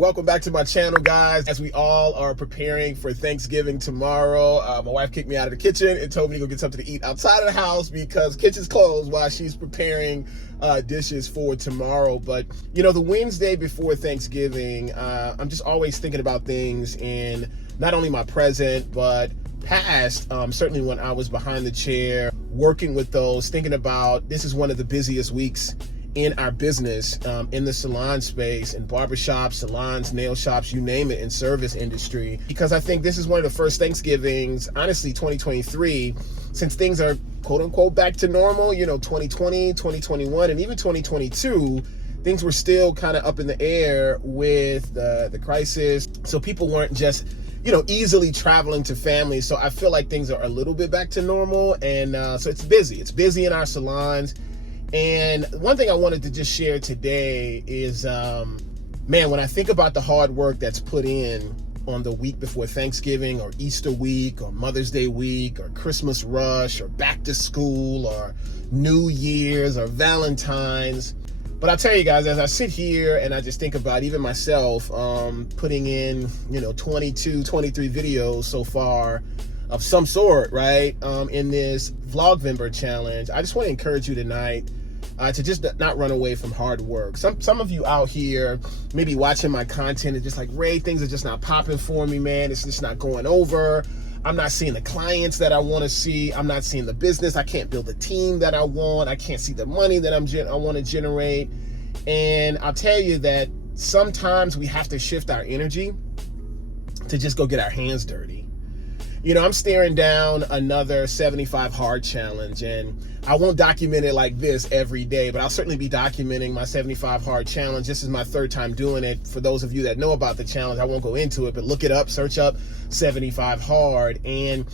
Welcome back to my channel, guys. As we all are preparing for Thanksgiving tomorrow, my wife kicked me out of the kitchen and told me to go get something to eat outside of the house because kitchen's closed while she's preparing dishes for tomorrow. But you know, the Wednesday before Thanksgiving, I'm just always thinking about things in not only my present but past. Certainly when I was behind the chair working with those, thinking about this is one of the busiest weeks in our business, in the salon space, in barbershops, salons, nail shops, you name it, in service industry. Because I think this is one of the first Thanksgivings, honestly, 2023, since things are quote unquote back to normal. You know, 2020, 2021, and even 2022, things were still kind of up in the air with the crisis. So people weren't just, you know, easily traveling to family. So I feel like things are a little bit back to normal. And so it's busy. It's busy in our salons. And one thing I wanted to just share today is, man, when I think about the hard work that's put in on the week before Thanksgiving or Easter week or Mother's Day week or Christmas rush or back to school or New Year's or Valentine's. But I'll tell you guys, as I sit here and I just think about even myself, putting in, you know, 22, 23 videos so far of some sort, right? In this Vlogvember challenge, I just want to encourage you tonight to just not run away from hard work. Some of you out here maybe watching my content and just like, Ray, things are just not popping for me, man. It's just not going over. I'm not seeing the clients that I want to see. I'm not seeing the business. I can't build the team that I want. I can't see the money that I want to generate. And I'll tell you that sometimes we have to shift our energy to just go get our hands dirty. You know, I'm staring down another 75 hard challenge, and I won't document it like this every day, but I'll certainly be documenting my 75 hard challenge. This is my third time doing it. For those of you that know about the challenge, I won't go into it, but look it up, search up 75 hard. And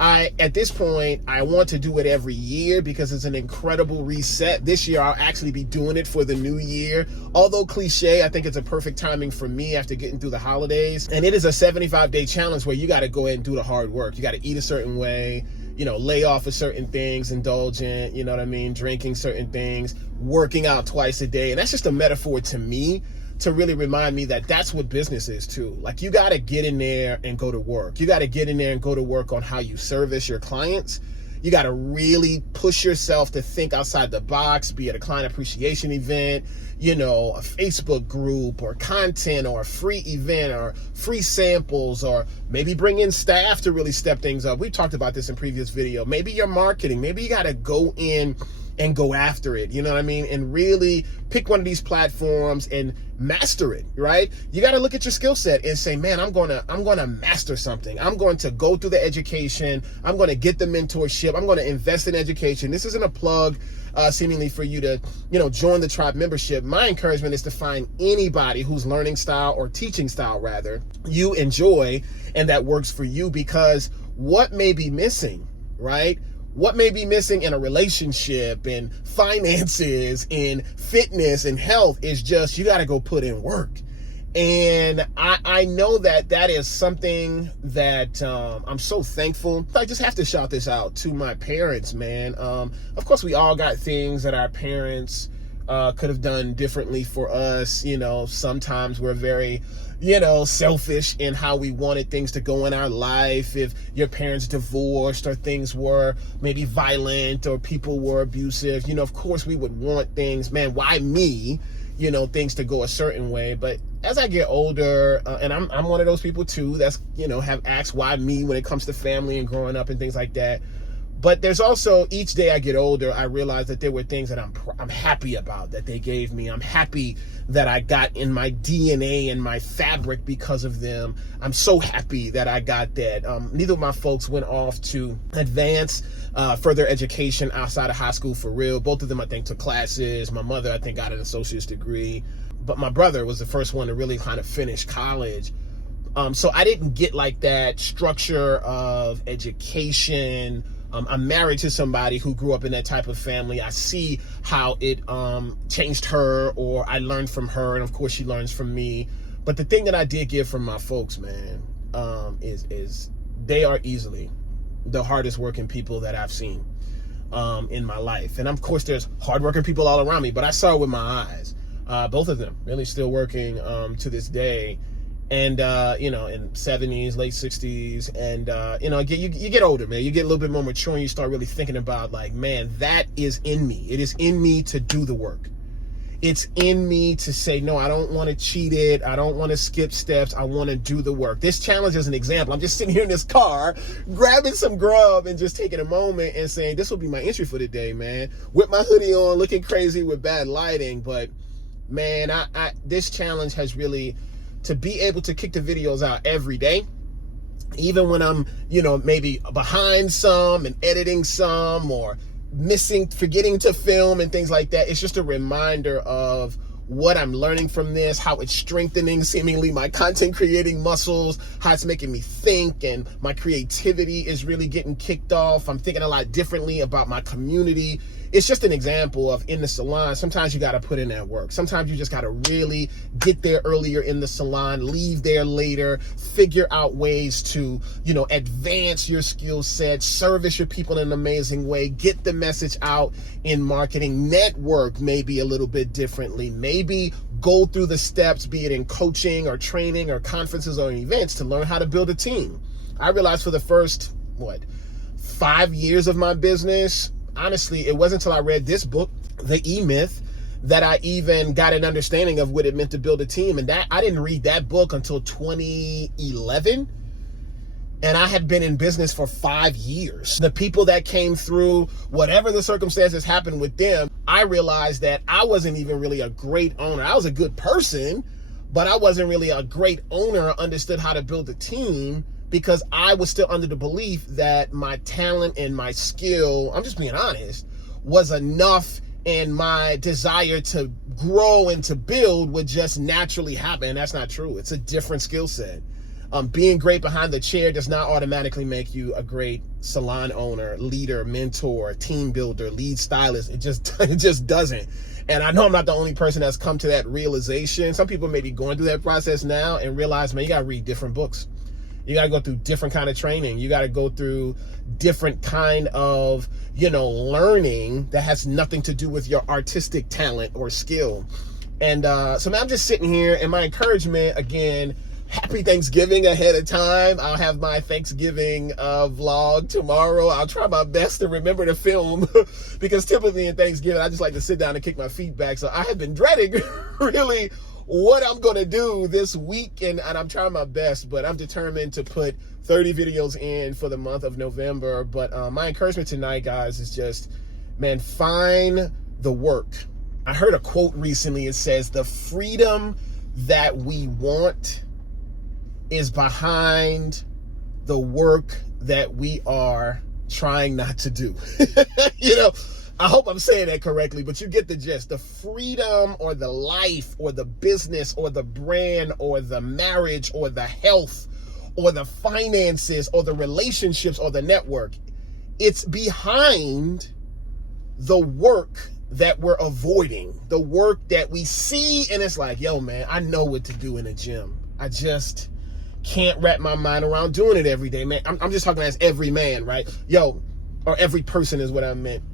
at this point, I want to do it every year because it's an incredible reset. This year, I'll actually be doing it for the new year. Although cliche, I think it's a perfect timing for me after getting through the holidays. And it is a 75-day challenge where you got to go ahead and do the hard work. You got to eat a certain way, you know, lay off of certain things, indulgent, you know what I mean, drinking certain things, working out twice a day. And that's just a metaphor to me to really remind me that that's what business is too. Like, you got to get in there and go to work. You got to get in there and go to work on how you service your clients. You got to really push yourself to think outside the box, be it a client appreciation event, you know, a Facebook group or content or a free event or free samples, or maybe bring in staff to really step things up. We talked about this in previous video. Maybe your marketing, maybe you got to go in and go after it, you know what I mean? And really pick one of these platforms and master it, right? You got to look at your skill set and say, man, I'm going to master something. I'm going to go through the education. I'm going to get the mentorship. I'm going to invest in education. This isn't a plug seemingly for you to, you know, join the tribe membership. My encouragement is to find anybody whose learning style, or teaching style rather, you enjoy and that works for you, because what may be missing, right? What may be missing in a relationship, in finances, in fitness and health is just, you got to go put in work. And I know that is something that I'm so thankful. I just have to shout this out to my parents, man. Of course, we all got things that our parents could have done differently for us. You know, sometimes we're very, you know, selfish in how we wanted things to go in our life. If your parents divorced or things were maybe violent or people were abusive, you know, of course we would want things, man, why me? You know, things to go a certain way. But as I get older, and I'm one of those people too, that's, you know, have asked why me when it comes to family and growing up and things like that. But there's also, each day I get older, I realize that there were things that I'm happy about that they gave me. I'm happy that I got in my DNA and my fabric because of them. I'm so happy that I got that. Neither of my folks went off to advance further education outside of high school for real. Both of them, I think, took classes. My mother, I think, got an associate's degree. But my brother was the first one to really kind of finish college. So I didn't get like that structure of education. I'm married to somebody who grew up in that type of family. I see how it changed her, or I learned from her, and of course she learns from me. But the thing that I did get from my folks, man, is they are easily the hardest working people that I've seen in my life. And of course there's hardworking people all around me, but I saw it with my eyes. Both of them really still working to this day. And, you know, in 70s, late 60s. And, you know, you get older, man. You get a little bit more mature and you start really thinking about, like, man, that is in me. It is in me to do the work. It's in me to say, no, I don't want to cheat it. I don't want to skip steps. I want to do the work. This challenge is an example. I'm just sitting here in this car, grabbing some grub and just taking a moment and saying, this will be my entry for the day, man. With my hoodie on, looking crazy with bad lighting. But, man, this challenge has really, to be able to kick the videos out every day, even when I'm, you know, maybe behind some and editing some or forgetting to film and things like that. It's just a reminder of what I'm learning from this, how it's strengthening seemingly my content creating muscles, how it's making me think, and my creativity is really getting kicked off. I'm thinking a lot differently about my community. It's just an example of, in the salon, sometimes you got to put in that work. Sometimes you just got to really get there earlier in the salon, leave there later, figure out ways to, you know, advance your skill set, service your people in an amazing way, get the message out in marketing, network maybe a little bit differently, maybe go through the steps, be it in coaching or training or conferences or events, to learn how to build a team. I realized for the first, 5 years of my business, honestly, it wasn't until I read this book, The E-Myth, that I even got an understanding of what it meant to build a team. And that I didn't read that book until 2011. And I had been in business for 5 years. The people that came through, whatever the circumstances happened with them, I realized that I wasn't even really a great owner. I was a good person, but I wasn't really a great owner or understood how to build a team, because I was still under the belief that my talent and my skill, I'm just being honest, was enough, and my desire to grow and to build would just naturally happen. That's not true. It's a different skill set. Being great behind the chair does not automatically make you a great salon owner, leader, mentor, team builder, lead stylist. It just doesn't. And I know I'm not the only person that's come to that realization. Some people may be going through that process now and realize, man, you got to read different books. You got to go through different kind of training. You got to go through different kind of, you know, learning that has nothing to do with your artistic talent or skill. And so now I'm just sitting here, and my encouragement, again, happy Thanksgiving ahead of time. I'll have my Thanksgiving vlog tomorrow. I'll try my best to remember to film because typically in Thanksgiving, I just like to sit down and kick my feet back. So I have been dreading really what I'm going to do this week, and I'm trying my best, but I'm determined to put 30 videos in for the month of November. But my encouragement tonight, guys, is just, man, find the work. I heard a quote recently. It says, the freedom that we want is behind the work that we are trying not to do. You know, I hope I'm saying that correctly, but you get the gist. The freedom or the life or the business or the brand or the marriage or the health or the finances or the relationships or the network, it's behind the work that we're avoiding, the work that we see and it's like, yo, man, I know what to do in the gym. I just can't wrap my mind around doing it every day, man. I'm just talking as every man, right? Yo, or every person is what I meant.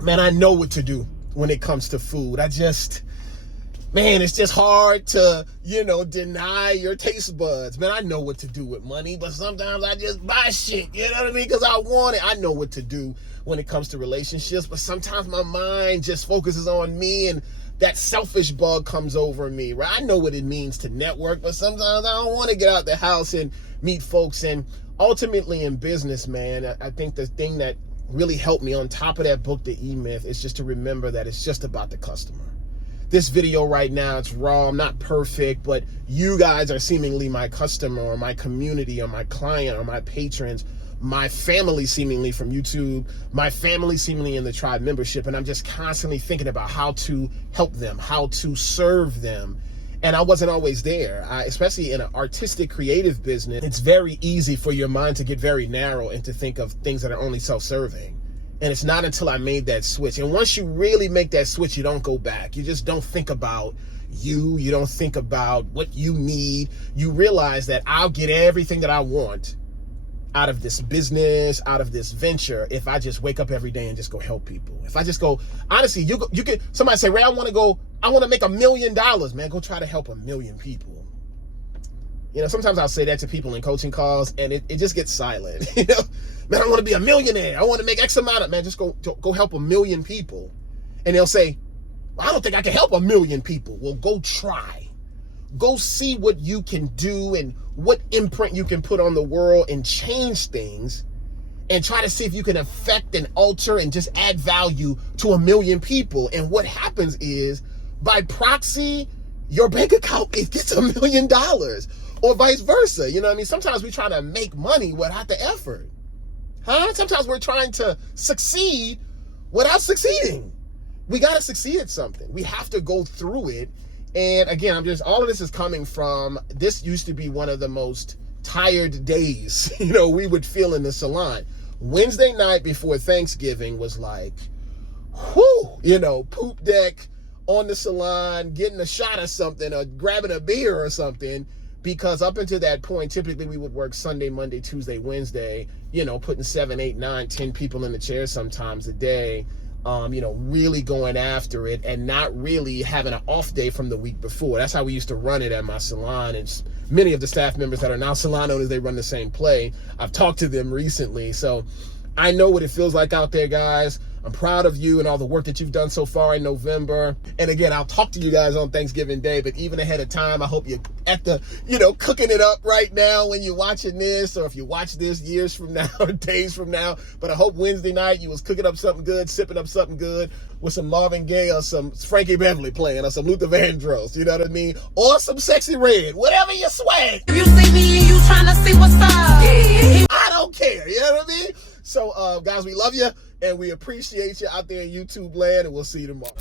Man, I know what to do when it comes to food. Man, it's just hard to, you know, deny your taste buds. Man, I know what to do with money, but sometimes I just buy shit, you know what I mean? Because I want it. I know what to do when it comes to relationships, but sometimes my mind just focuses on me and that selfish bug comes over me, right? I know what it means to network, but sometimes I don't want to get out the house and meet folks. And ultimately in business, man, I think the thing that really helped me on top of that book, The E-Myth, is just to remember that it's just about the customer. This video right now, it's raw, I'm not perfect, but you guys are seemingly my customer or my community or my client or my patrons, my family seemingly from YouTube, my family seemingly in the tribe membership. And I'm just constantly thinking about how to help them, how to serve them. And I wasn't always there, especially in an artistic, creative business. It's very easy for your mind to get very narrow and to think of things that are only self-serving. And it's not until I made that switch. And once you really make that switch, you don't go back. You just don't think about you. You don't think about what you need. You realize that I'll get everything that I want out of this business, out of this venture, if I just wake up every day and just go help people. If I just go, honestly, you could, somebody say, Ray, I want to go I want to make $1 million, man. Go try to help 1 million people. You know, sometimes I'll say that to people in coaching calls and it just gets silent. You know, man, I want to be a millionaire. I want to make X amount of, man, just go help 1 million people. And they'll say, well, I don't think I can help 1 million people. Well, go try. Go see what you can do and what imprint you can put on the world and change things, and try to see if you can affect and alter and just add value to 1 million people. And what happens is, by proxy, your bank account, it gets $1 million, or vice versa. You know what I mean? Sometimes we try to make money without the effort. Sometimes we're trying to succeed without succeeding. We got to succeed at something. We have to go through it. And again, all of this is coming from, this used to be one of the most tired days, you know, we would feel in the salon. Wednesday night before Thanksgiving was like, whew, you know, poop deck on the salon, getting a shot of something or grabbing a beer or something, because up until that point, typically we would work Sunday, Monday, Tuesday, Wednesday, you know, putting 7, 8, 9, 10 people in the chair sometimes a day. You know, really going after it and not really having an off day from the week before. That's how we used to run it at my salon. And many of the staff members that are now salon owners, they run the same play. I've talked to them recently. So I know what it feels like out there, guys. I'm proud of you and all the work that you've done so far in November. And again, I'll talk to you guys on Thanksgiving Day, but even ahead of time, I hope you're at the, you know, cooking it up right now when you're watching this, or if you watch this years from now or days from now. But I hope Wednesday night you was cooking up something good, sipping up something good with some Marvin Gaye or some Frankie Beverly playing or some Luther Vandross, you know what I mean? Or some Sexy Red, whatever you swag. If you see me and you trying to see what's up, I don't care, you know what I mean? So, guys, we love you, and we appreciate you out there in YouTube land, and we'll see you tomorrow.